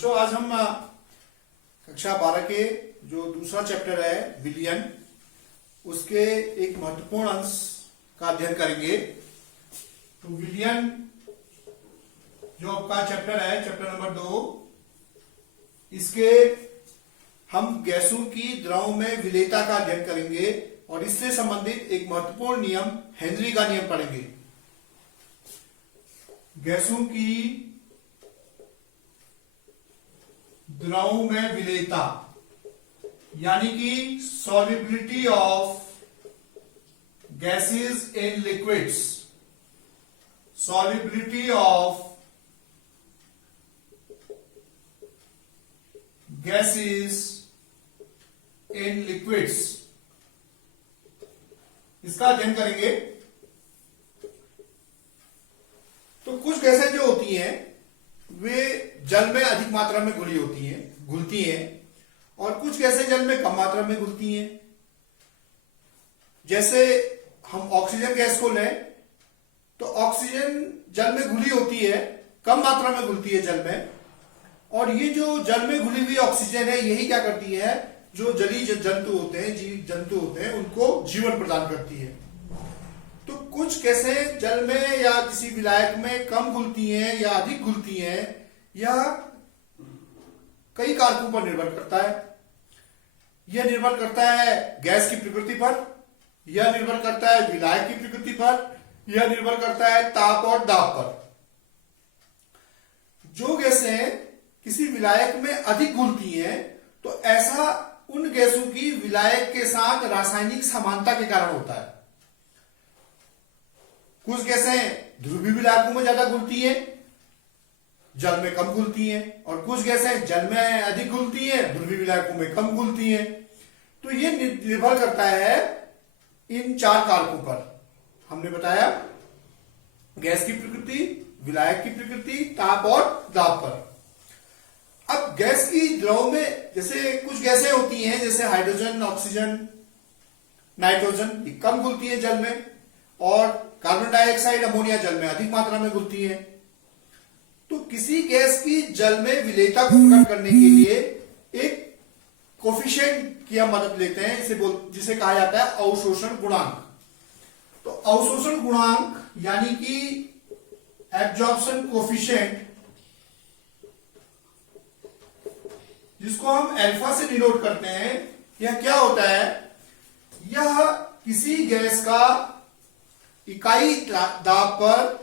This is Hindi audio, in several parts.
बच्चों आज हम कक्षा 12 के जो दूसरा चैप्टर है विलयन, उसके एक महत्वपूर्ण अंश का अध्ययन करेंगे। तो विलयन जो आपका चैप्टर है, चैप्टर नंबर 2, इसके हम गैसों की द्रव में विलेयता का अध्ययन करेंगे और इससे संबंधित एक महत्वपूर्ण नियम हेनरी का नियम पढ़ेंगे। गैसों की द्रव में विलेयता यानी कि solubility of gases in liquids, solubility of gases in liquids, इसका अध्ययन करेंगे। तो कुछ गैसें जो होती हैं वे जल में अधिक मात्रा में घुलती हैं और कुछ गैसें जल में कम मात्रा में घुलती हैं। जैसे हम ऑक्सीजन गैस को लें तो ऑक्सीजन जल में घुली होती है, कम मात्रा में घुलती है जल में, और ये जो जल में घुली हुई ऑक्सीजन है यही क्या करती है, जो जलीय जंतु होते हैं, जीव जंतु होते हैं, उनको जीवन प्रदान करती है। तो कुछ गैसें जल में या किसी विलायक में कम घुलती हैं या अधिक घुलती हैं, यह कई कारकों पर निर्भर करता है। यह निर्भर करता है गैस की प्रकृति पर, यह निर्भर करता है विलायक की प्रकृति पर, यह निर्भर करता है ताप और दाब पर। जो गैसें किसी विलायक में अधिक घुलती हैं तो ऐसा उन गैसों की विलायक के साथ रासायनिक समानता के कारण होता है। कुछ गैसें ध्रुवीय विलायकों में ज्यादा घुलती हैं, जल में कम घुलती हैं, और कुछ गैसें जल में अधिक घुलती हैं, ध्रुवीय विलायकों में कम घुलती हैं। तो यह निर्भर करता है इन चार कारकों पर। हमने बताया गैस की प्रकृति, विलायक की प्रकृति, ताप और दाब पर। अब गैस की द्रव में जैसे कुछ गैसें होती हैं, जैसे हाइड्रोजन, ऑक्सीजन, नाइट्रोजन, ये कम घुलती है जल में, और कार्बन डाइऑक्साइड, अमोनिया जल में अधिक मात्रा में घुलती है। तो किसी गैस की जल में विलेयता को प्रकट करने के लिए एक कोफिशिएंट की हम मदद लेते हैं, जिसे कहा जाता है अवशोषण गुणांक। तो अवशोषण गुणांक यानी कि एब्जॉर्प्शन कोफिशिएंट, जिसको हम अल्फा से डिनोट करते हैं, यह क्या होता है, यह किसी गैस का इकाई दाब पर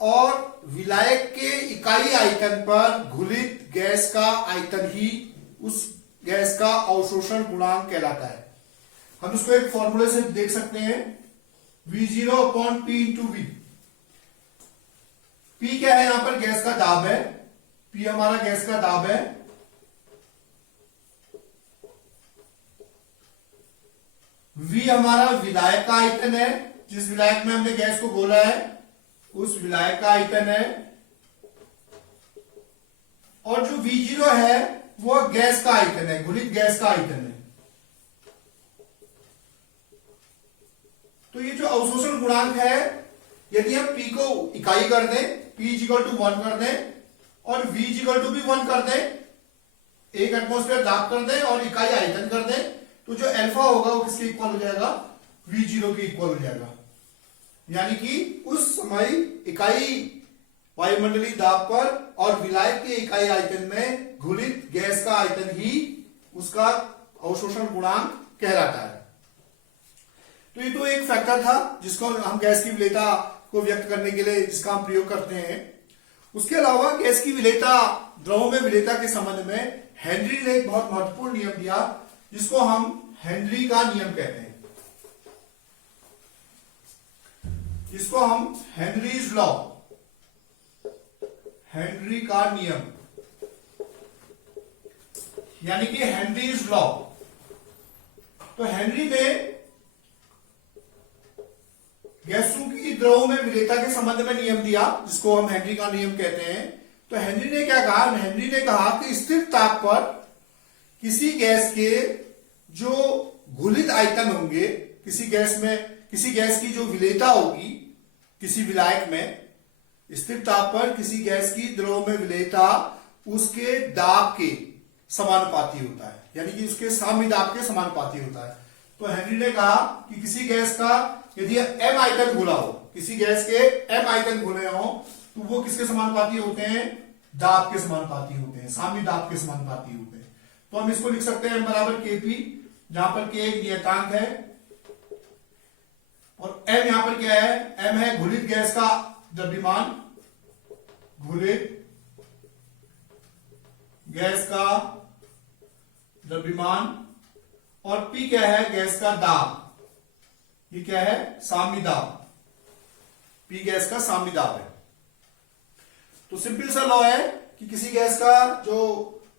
और विलायक के इकाई आयतन पर घुलित गैस का आयतन ही उस गैस का अवशोषण गुणांक कहलाता है। हम इसको एक फॉर्मूले से देख सकते हैं, V0/P/V। P क्या है, यहां पर गैस का दाब है, P हमारा गैस का दाब है, V हमारा विलायक का आयतन है, जिस विलायक में हमने गैस को घोला है उस विलायक का आयतन है, और जो V0 है वह गैस का आयतन है, घुलित गैस का आयतन है। तो ये जो अवशोषण गुणांक है, यदि हम P को इकाई कर दें, P = 1 कर दें और V = भी 1 कर दें, एक एटमॉस्फेयर दाब कर दें और इकाई आयतन कर दें, तो जो अल्फा होगा वो किसके इक्वल हो जाएगा, V0 के इक्वल हो जाएगा। यानी कि उस समय इकाई वायुमंडलीय दाब पर और विलायक के इकाई आयतन में घुलित गैस का आयतन ही उसका अवशोषण गुणांक कहलाता है। तो ये तो एक फैक्टर था जिसको हम गैस की विलेयता को व्यक्त करने के लिए जिसका हम प्रयोग करते हैं। उसके अलावा गैस की विलेयता, द्रव में विलेयता के संबंध में हेनरी ने एक बहुत महत्वपूर्ण नियम दिया, जिसको हम हेनरी का नियम कहते हैं, जिसको हम हेनरीज लॉ, हेनरी का नियम यानी कि हेनरीज लॉ। तो हेनरी ने गैसों की द्रव में विलेयता के संबंध में नियम दिया, जिसको हम हेनरी का नियम कहते हैं। तो हेनरी ने क्या कहा, हेनरी ने कहा कि स्थिर ताप पर किसी गैस के जो घुलित आयतन होंगे, किसी गैस की जो विलेयता होगी किसी विलायक में, स्थिर ताप पर किसी गैस की द्रव में विलेयता उसके दाब के समानुपाती होता है, यानी कि उसके साम्य दाब के समानुपाती होता है। तो हेनरी ने कहा कि किसी गैस का यदि m आयतन घुला हो, किसी गैस के m आयतन घुले हो, तो वो किसके समानुपाती होते हैं? दाब के समानुपाती होते हैं, साम्य दाब के समानुपाती होते हैं। तो हम इसको लिख सकते हैं m बराबर Kp, जहां पर K एक नियतांक है और m यहां पर क्या है? m है घुलित गैस का द्रव्यमान, घुलित गैस का द्रव्यमान, और P क्या है? गैस का दाब। ये क्या है? साम्य दाब। P गैस का साम्य दाब है। तो सिंपल सा लॉ है कि किसी गैस का जो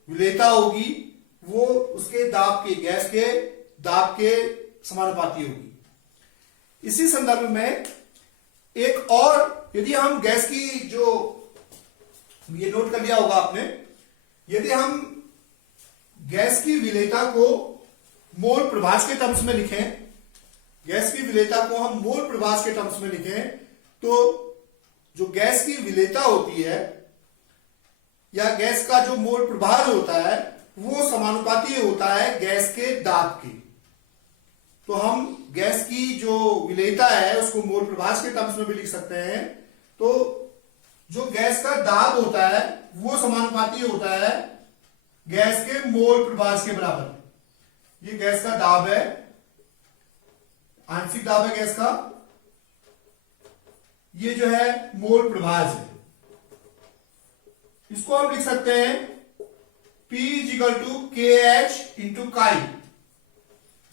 विलेयता होगी वो उसके दाब के, गैस के दाब के समानुपाती होगी। इसी संदर्भ में एक और, यदि हम गैस की जो, ये नोट कर लिया होगा आपने, यदि हम गैस की विलेयता को मोल प्रभाज के टर्म्स में लिखें, गैस की विलेयता को हम मोल प्रभाज के टर्म्स में लिखें, तो जो गैस की विलेयता होती है या गैस का जो मोल प्रभाज होता है वो समानुपाती होता है गैस के दाब के। तो हम गैस की जो विलेयता है उसको मोल प्रभाज के टर्म्स में भी लिख सकते हैं। तो जो गैस का दाब होता है वो समानुपाती होता है गैस के मोल प्रभाज के बराबर। ये गैस का दाब है, आंशिक दाब है गैस का, ये जो है मोल प्रभाज है। इसको हम लिख सकते हैं P = KH × काई,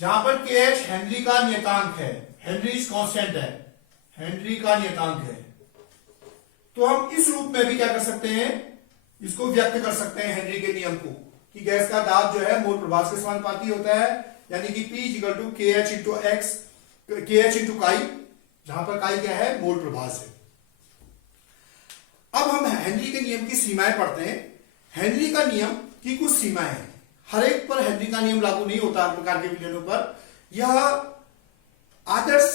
जहां पर KH हेनरी का नियतांक है, हेनरी कांस्टेंट है, हेनरी का नियतांक है। तो हम इस रूप में भी क्या कर सकते हैं, इसको व्यक्त कर सकते हैं हेनरी के नियम को, कि गैस का दाब जो है मोल प्रभाज के समानुपाती होता है, यानी कि P = KH × काई, जहां पर काई क्या है? मोल प्रभाज है। अब हम हेनरी के नियम की सीमाएं पढ़ते हैं। हेनरी का नियम की कुछ सीमाएं हैं। हर एक पर हेनरी का नियम लागू नहीं होता हर प्रकार के विलयनों पर। यह आदर्श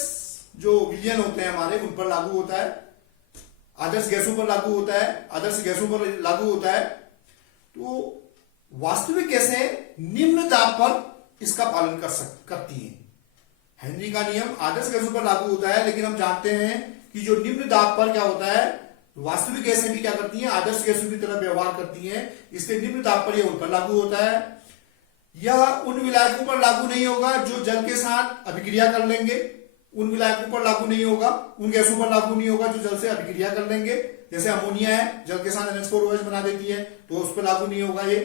जो विलयन होते हैं हमारे, उन पर लागू होता है, आदर्श गैसों पर लागू होता है, आदर्श गैसों पर लागू होता है। तो वास्तविक गैसें निम्न दाब पर इसका पालन करती हैं। हेनरी का नियम आदर्श गैसों पर लागू होता है, लेकिन हम जानते हैं कि जो निम्न दाब पर क्या होता है, वास्तविक गैसें भी क्या करती हैं? आदर्श गैसों की तरह व्यवहार करती हैं, इसलिए निम्न दाब पर यह उन पर लागू होता है। यह उन विलायकों पर लागू नहीं होगा जो जल के साथ अभिक्रिया कर लेंगे, उन विलायकों पर लागू नहीं होगा, उन गैसों पर लागू नहीं होगा जो जल से अभिक्रिया कर लेंगे। जैसे अमोनिया है, जल के साथ NH4OH बना देती है, तो उस पर लागू नहीं होगा। ये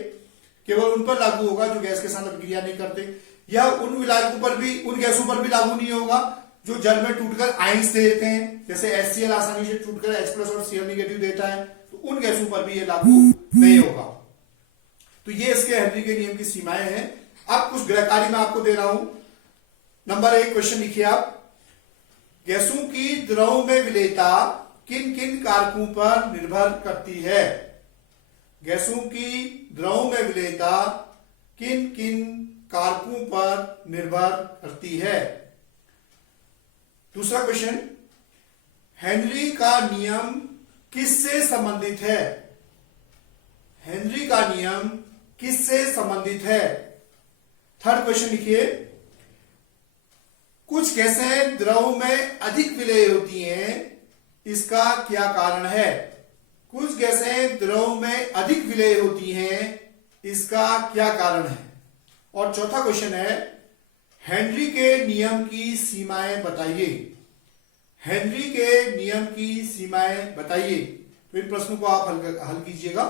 केवल उन पर लागू होगा जो गैस के साथ अभिक्रिया नहीं करते। या उन विलायकों पर भी, उन गैसों पर भी लागू नहीं होगा जो जल में टूटकर आयंस दे देते हैं, जैसे HCl आसानी से टूटकर H+ और Cl- देता है, तो उन गैसों पर भी ये लागू नहीं होगा। तो ये इसके हेनरी के नियम की सीमाएं हैं। अब कुछ गृहकार्य मैं आपको दे रहा हूं। नंबर 1 क्वेश्चन लिखिए आप, गैसों की द्रव में विलेयता किन किन कारकों पर निर्भर करती है? गैसों की द्रव में विलेयता किन किन कारकों पर निर्भर करती है? दूसरा क्वेश्चन, हेनरी का नियम किससे संबंधित है? हेनरी का नियम किससे संबंधित है? थर्ड क्वेश्चन लिखिए, कुछ गैसें द्रव में अधिक विलेय होती हैं, इसका क्या कारण है? कुछ गैसें द्रव में अधिक विलेय होती हैं, इसका क्या कारण है? और चौथा क्वेश्चन है, हेनरी के नियम की सीमाएं बताइए। हेनरी के नियम की सीमाएं बताइए। तो इन प्रश्नों को आप हल कीजिएगा।